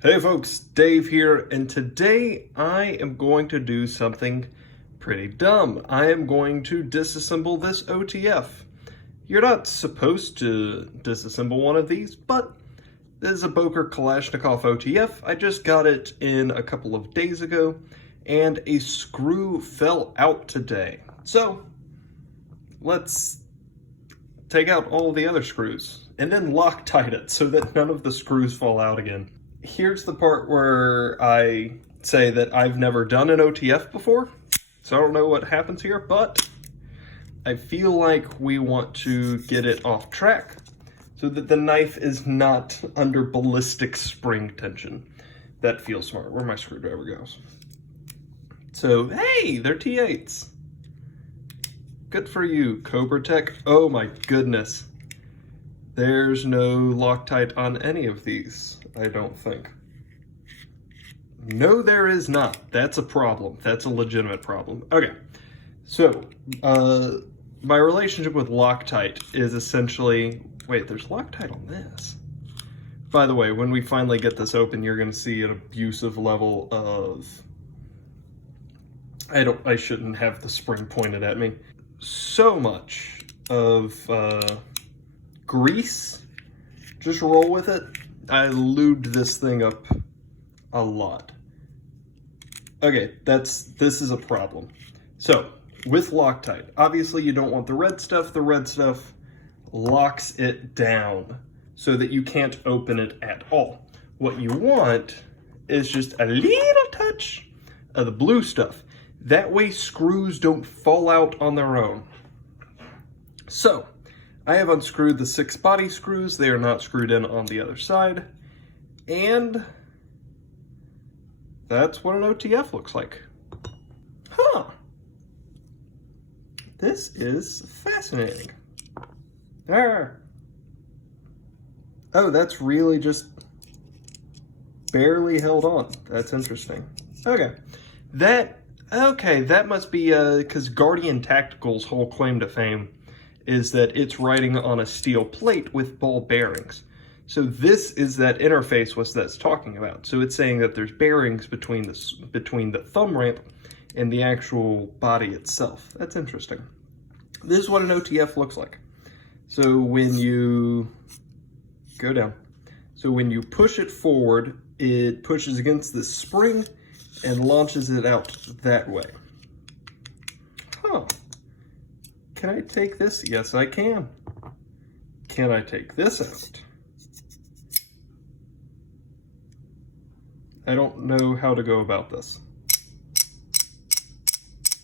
Hey folks, Dave here, and today I am going to do something pretty dumb. I am going to disassemble this OTF. You're not supposed to disassemble one of these, but this is a Boker Kalashnikov OTF. I just got it in a couple of days ago, and a screw fell out today. So, let's take out all the other screws, and then Loctite it so that none of the screws fall out again. Here's the part where I say that I've never done an OTF before, so I don't know what happens here, but I feel like we want to get it off track so that the knife is not under ballistic spring tension. That feels smart. Where my screwdriver goes. So, hey, they're T8s. Good for you, Cobra Tech. Oh my goodness. There's no Loctite on any of these, I don't think. No, there is not. That's a problem. That's a legitimate problem. Okay, so my relationship with Loctite is essentially... Wait, there's Loctite on this. By the way, when we finally get this open, you're going to see an abusive level of... I shouldn't have the spring pointed at me. So much of... grease, just roll with it. I lubed this thing up a lot. Okay, this is a problem. So, with Loctite, obviously you don't want the red stuff. The red stuff locks it down so that you can't open it at all. What you want is just a little touch of the blue stuff. That way screws don't fall out on their own. So, I have unscrewed the 6 body screws. They are not screwed in on the other side. And that's what an OTF looks like. Huh. This is fascinating. Arr. Oh, that's really just barely held on. That's interesting. Okay. That must be because Guardian Tactical's whole claim to fame is that it's riding on a steel plate with ball bearings. So this is that interface what that's talking about. So it's saying that there's bearings between the thumb ramp and the actual body itself. That's interesting. This is what an OTF looks like. So when you go down, so when you push it forward, it pushes against the spring and launches it out that way. Huh. Can I take this? Yes, I can. Can I take this out? I don't know how to go about this.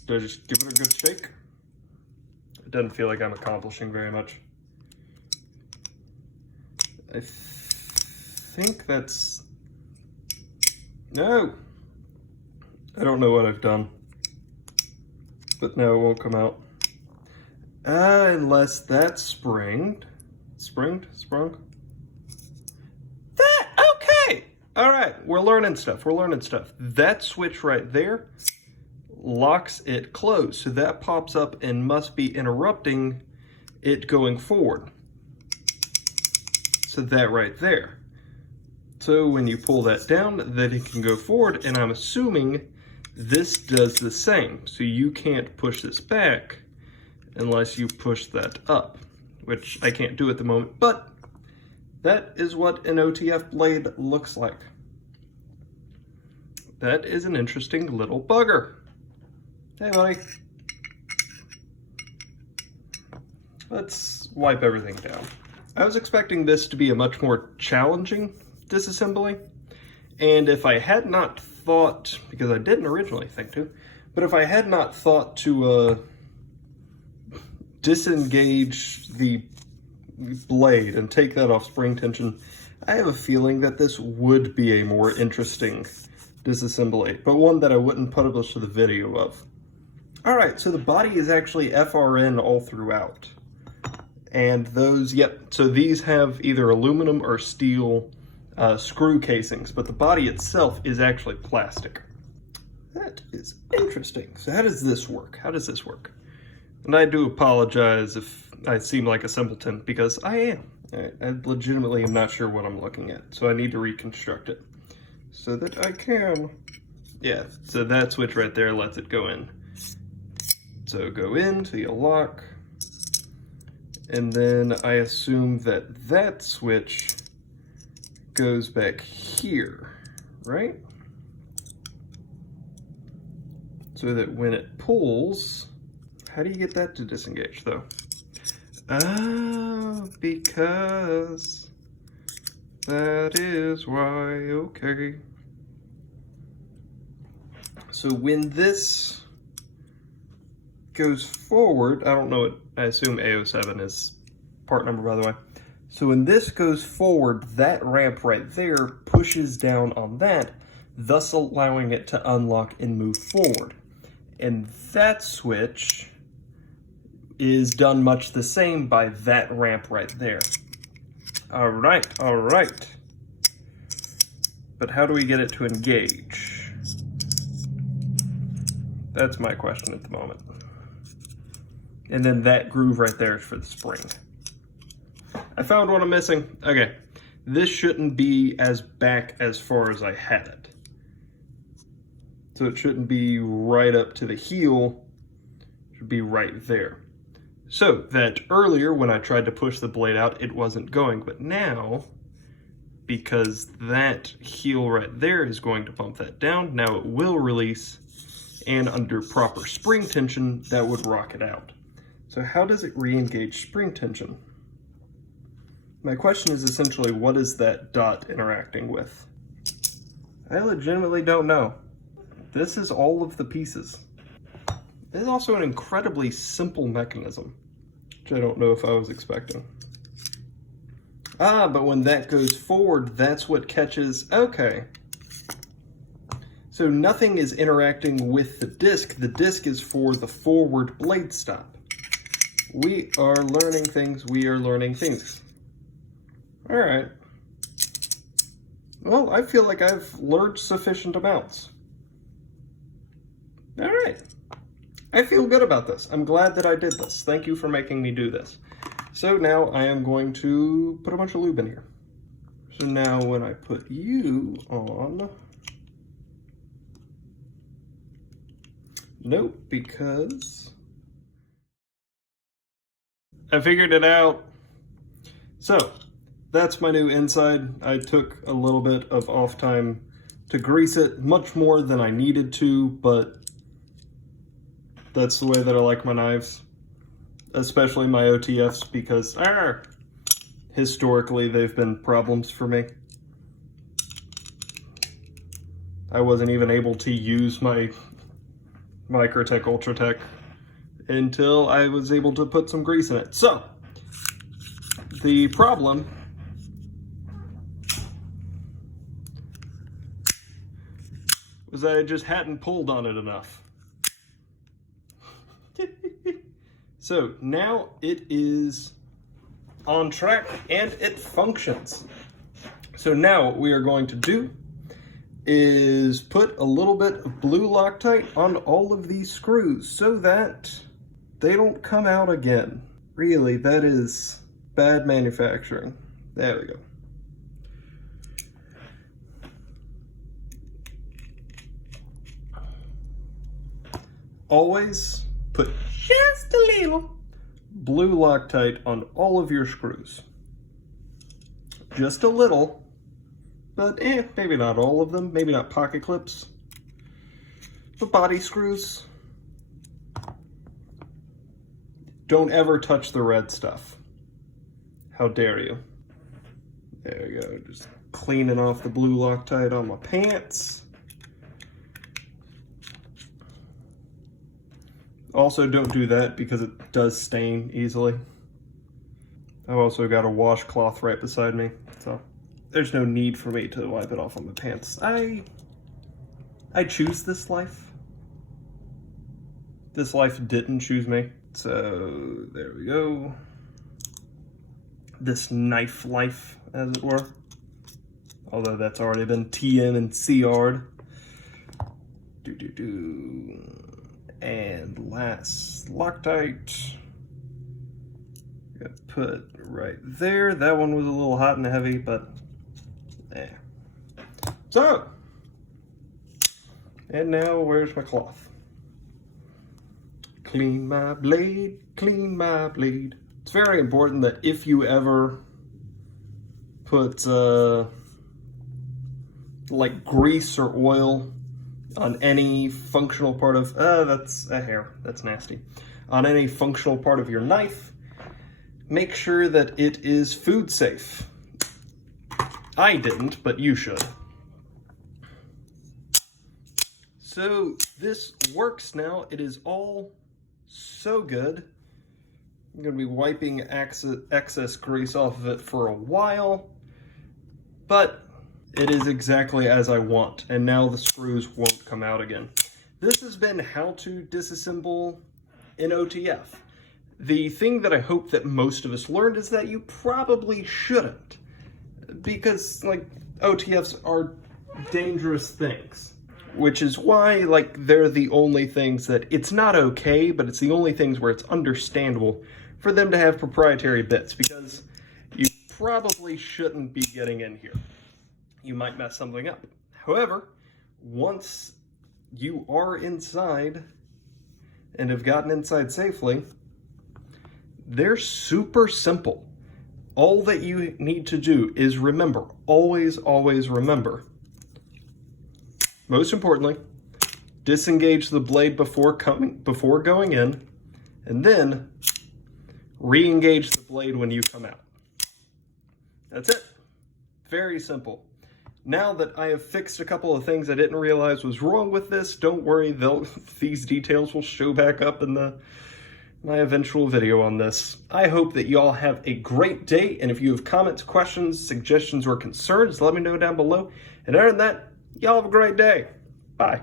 Do I just give it a good shake? It doesn't feel like I'm accomplishing very much. I think that's... No! I don't know what I've done. But no, it won't come out. Unless that's sprung. That, okay. All right, we're learning stuff. That switch right there locks it closed. So that pops up and must be interrupting it going forward. So that right there. So when you pull that down, then it can go forward, and I'm assuming this does the same. So you can't push this back unless you push that up, which I can't do at the moment, but that is what an OTF blade looks like. That is an interesting little bugger. Hey, buddy. Let's wipe everything down. I was expecting this to be a much more challenging disassembly, and if I had not thought, because I didn't originally think to, but if I had not thought to disengage the blade and take that off spring tension, I have a feeling that this would be a more interesting disassembly, but one that I wouldn't publish the video of. Alright, so the body is actually FRN all throughout. And those, yep, so these have either aluminum or steel screw casings, but the body itself is actually plastic. That is interesting. So how does this work? And I do apologize if I seem like a simpleton, because I am. I legitimately am not sure what I'm looking at, so I need to reconstruct it. so that I can. Yeah, so that switch right there lets it go in. So go into the lock, and then I assume that that switch goes back here, right? So that when it pulls, how do you get that to disengage though? Oh, because that is why, okay. So when this goes forward, I don't know what, I assume A07 is part number, by the way. So when this goes forward, that ramp right there pushes down on that, thus allowing it to unlock and move forward. And that switch is done much the same by that ramp right there. All right, all right. But how do we get it to engage? That's my question at the moment. And then that groove right there is for the spring. I found what I'm missing. Okay, this shouldn't be as back as far as I had it. So it shouldn't be right up to the heel, it should be right there. So that earlier when I tried to push the blade out, it wasn't going, but now, because that heel right there is going to bump that down, now it will release, and under proper spring tension, that would rock it out. So how does it re-engage spring tension? My question is essentially, what is that dot interacting with? I legitimately don't know. This is all of the pieces. This is also an incredibly simple mechanism, which I don't know if I was expecting. Ah, but when that goes forward, that's what catches, okay. So nothing is interacting with the disc. The disc is for the forward blade stop. We are learning things, we are learning things. All right. Well, I feel like I've learned sufficient amounts. All right. I feel good about this. I'm glad that I did this. Thank you for making me do this. So now I am going to put a bunch of lube in here. So now when I put you on, nope, because I figured it out. So that's my new inside. I took a little bit of off time to grease it, much more than I needed to, but that's the way that I like my knives, especially my OTFs, because historically they've been problems for me. I wasn't even able to use my Microtech Ultratech until I was able to put some grease in it. So the problem was that I just hadn't pulled on it enough. So now it is on track and it functions. So now what we are going to do is put a little bit of blue Loctite on all of these screws so that they don't come out again. Really, that is bad manufacturing. There we go. Always put just a little blue Loctite on all of your screws. Just a little, but maybe not all of them, maybe not pocket clips, but body screws. Don't ever touch the red stuff. How dare you? There we go, just cleaning off the blue Loctite on my pants. Also, don't do that because it does stain easily. I've also got a washcloth right beside me, so there's no need for me to wipe it off on my pants. I choose this life. This life didn't choose me. So there we go. This knife life, as it were. Although that's already been TN and CR'd. And last Loctite. Got put right there. That one was a little hot and heavy, but So And now, where's my cloth? Clean my blade, clean my blade. It's very important that if you ever put like grease or oil on any functional part of, that's a hair, that's nasty. On any functional part of your knife, make sure that it is food safe. I didn't, but you should. So this works now. It is all so good. I'm going to be wiping excess grease off of it for a while, but it is exactly as I want, and now the screws won't come out again. This has been how to disassemble an OTF. The thing that I hope that most of us learned is that you probably shouldn't, because like OTFs are dangerous things, which is why like they're the only things that it's not okay, but it's the only things where it's understandable for them to have proprietary bits, because you probably shouldn't be getting in here. You might mess something up. However, once you are inside and have gotten inside safely, they're super simple. All that you need to do is remember, always remember. Most importantly, disengage the blade before going in, and then re-engage the blade when you come out. That's it. Very simple. Now that I have fixed a couple of things I didn't realize was wrong with this, don't worry, these details will show back up in my eventual video on this. I hope that you all have a great day, and if you have comments, questions, suggestions, or concerns, let me know down below. And other than that, y'all have a great day. Bye.